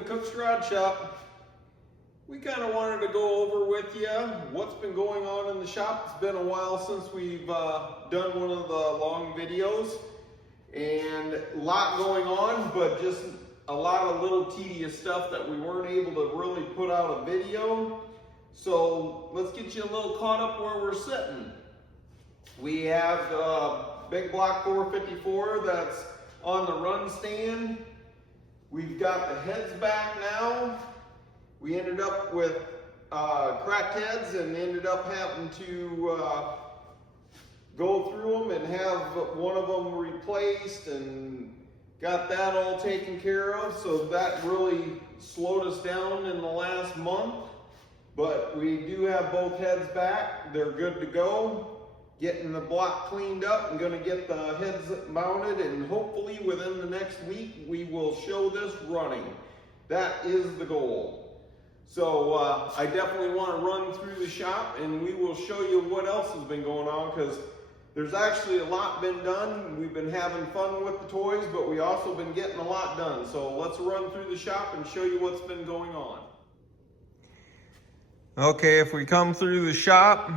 to Cook's Garage Shop. We kind of wanted to go over with you what's been going on in the shop. It's been a while since we've done one of the long videos, and a lot going on, but just a lot of little tedious stuff that we weren't able to really put out a video. So let's get you a little caught up where we're sitting. We have a big block 454 that's on the run stand. We've got the heads back now. We ended up with cracked heads and ended up having to go through them and have one of them replaced, and got that all taken care of. So that really slowed us down in the last month. But we do have both heads back. They're good to go. Getting the block cleaned up. I'm going to get the heads mounted, and hopefully within the next week we will show this running. That is the goal. So I definitely want to run through the shop and we will show you what else has been going on, because there's actually a lot been done. We've been having fun with the toys, but we also been getting a lot done. So let's run through the shop and show you what's been going on. Okay, if we come through the shop,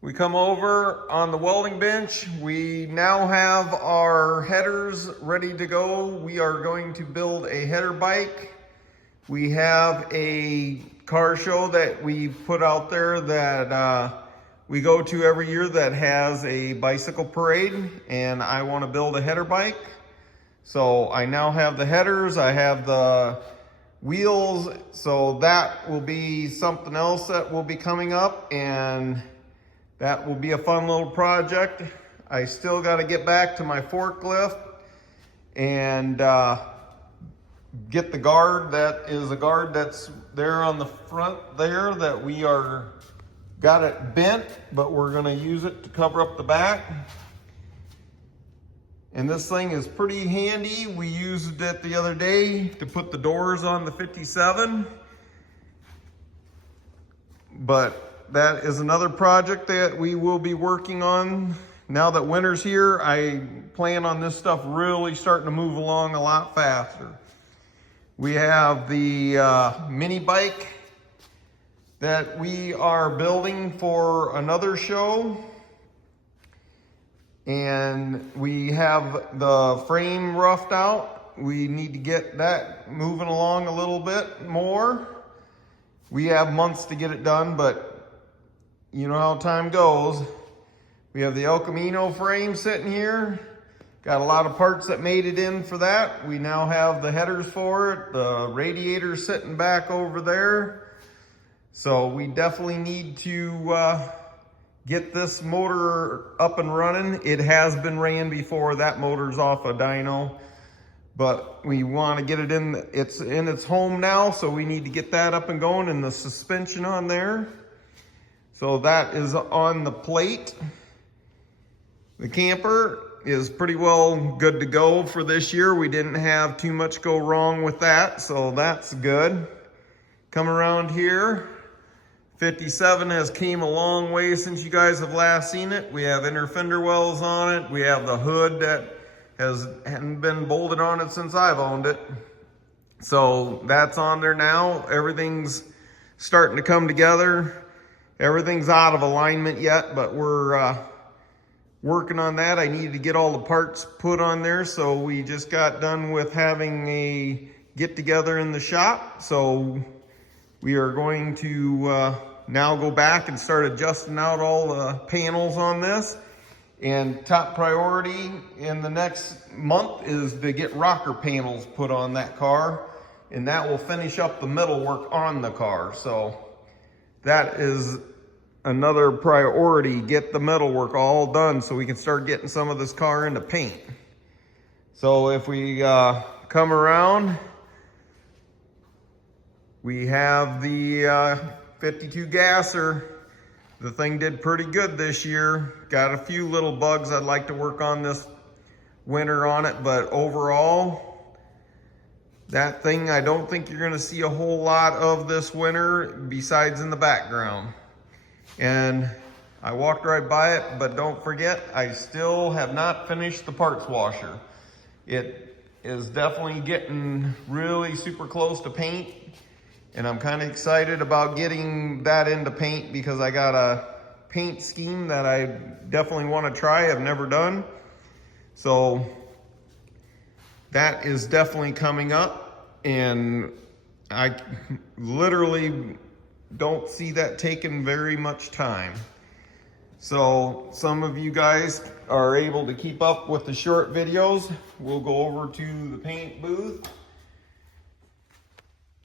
we come over on the welding bench. We now have our headers ready to go. We are going to build a header bike. We have a car show that we put out there that we go to every year that has a bicycle parade, and I want to build a header bike. So I now have the headers, I have the wheels, so that will be something else that will be coming up, and that will be a fun little project. I still got to get back to my forklift and get the guard. That is a guard that's there on the front there that we are got it bent, but we're going to use it to cover up the back. And this thing is pretty handy. We used it the other day to put the doors on the 57. But that is another project that we will be working on. Now that winter's here, I plan on this stuff really starting to move along a lot faster. We have the mini bike that we are building for another show. And we have the frame roughed out. We need to get that moving along a little bit more. We have months to get it done, but you know how time goes. We have the El Camino frame sitting here. Got a lot of parts that made it in for that. We now have the headers for it. The radiator sitting back over there. So we definitely need to get this motor up and running. It has been ran before. That motor's off a dyno, but we want to get it in. It's in its home now, so we need to get that up and going, and the suspension on there. So that is on the plate. The camper is pretty well good to go for this year. We didn't have too much go wrong with that, so that's good. Come around here. 57 has came a long way since you guys have last seen it. We have inner fender wells on it. We have the hood that hadn't been bolted on it since I've owned it. So that's on there now. Everything's starting to come together. Everything's out of alignment yet, but we're working on that. I need to get all the parts put on there. So we just got done with having a get together in the shop. So we are going to now go back and start adjusting out all the panels on this. And top priority in the next month is to get rocker panels put on that car. And that will finish up the metal work on the car. So that is another priority, get the metal work all done so we can start getting some of this car into paint. So if we come around, we have the 52 gasser. The thing did pretty good this year. Got a few little bugs I'd like to work on this winter on it, but overall, that thing I don't think you're gonna see a whole lot of this winter besides in the background. And I walked right by it, but don't forget, I still have not finished the parts washer. It is definitely getting really super close to paint. And I'm kind of excited about getting that into paint because I got a paint scheme that I definitely want to try. I've never done. So that is definitely coming up, and I literally don't see that taking very much time. So some of you guys are able to keep up with the short videos. We'll go over to the paint booth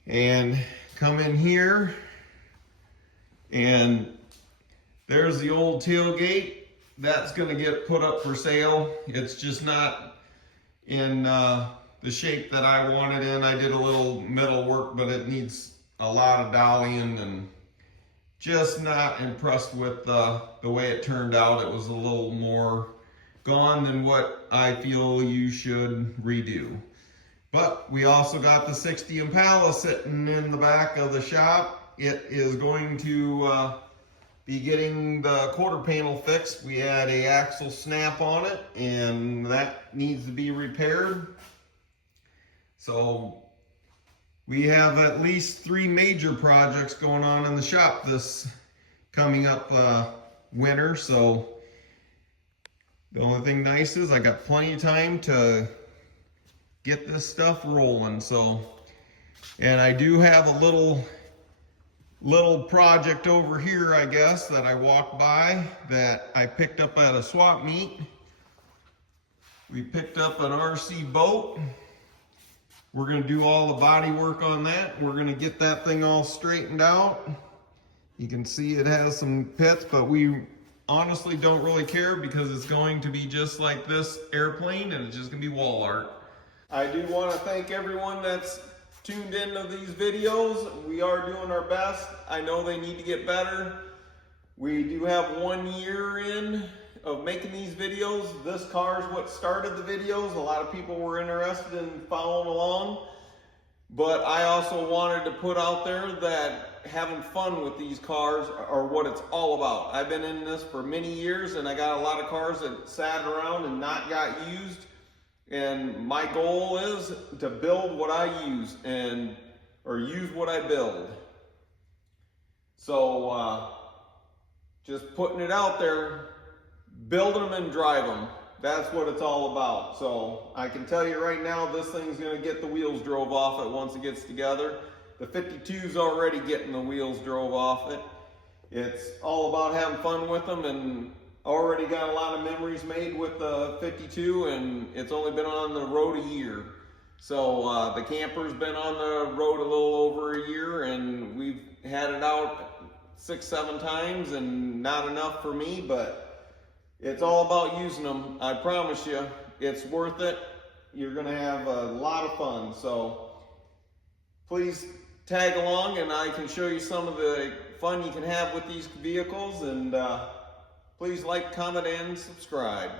and come in here, and there's the old tailgate. That's gonna get put up for sale. It's just not in the shape that I want it in. I did a little metal work, but it needs a lot of dollying, and just not impressed with the way it turned out. It was a little more gone than what I feel you should redo. But we also got the 60 Impala sitting in the back of the shop. It is going to be getting the quarter panel fixed. We had a axle snap on it, and that needs to be repaired. So we have at least 3 major projects going on in the shop this coming up winter. So the only thing nice is I got plenty of time to get this stuff rolling. So, and I do have a little project over here, I guess, that I walked by that I picked up at a swap meet. We picked up an RC boat. We're gonna do all the body work on that. We're gonna get that thing all straightened out. You can see it has some pits, but we honestly don't really care because it's going to be just like this airplane, and it's just gonna be wall art. I do want to thank everyone that's tuned into these videos. We are doing our best. I know they need to get better. We do have 1 year in of making these videos. This car is what started the videos. A lot of people were interested in following along, but I also wanted to put out there that having fun with these cars are what it's all about. I've been in this for many years, and I got a lot of cars that sat around and not got used. And my goal is to build what I use, or use what I build. So just putting it out there, building them and drive them. That's what it's all about. So I can tell you right now, this thing's gonna get the wheels drove off it once it gets together. The 52's already getting the wheels drove off it. It's all about having fun with them, and already got a lot of memories made with the 52, and it's only been on the road a year. So the camper's been on the road a little over a year, and we've had it out 6-7 times, and not enough for me, but it's all about using them. I promise you, it's worth it. You're gonna have a lot of fun. So please tag along, and I can show you some of the fun you can have with these vehicles. And please like, comment, and subscribe.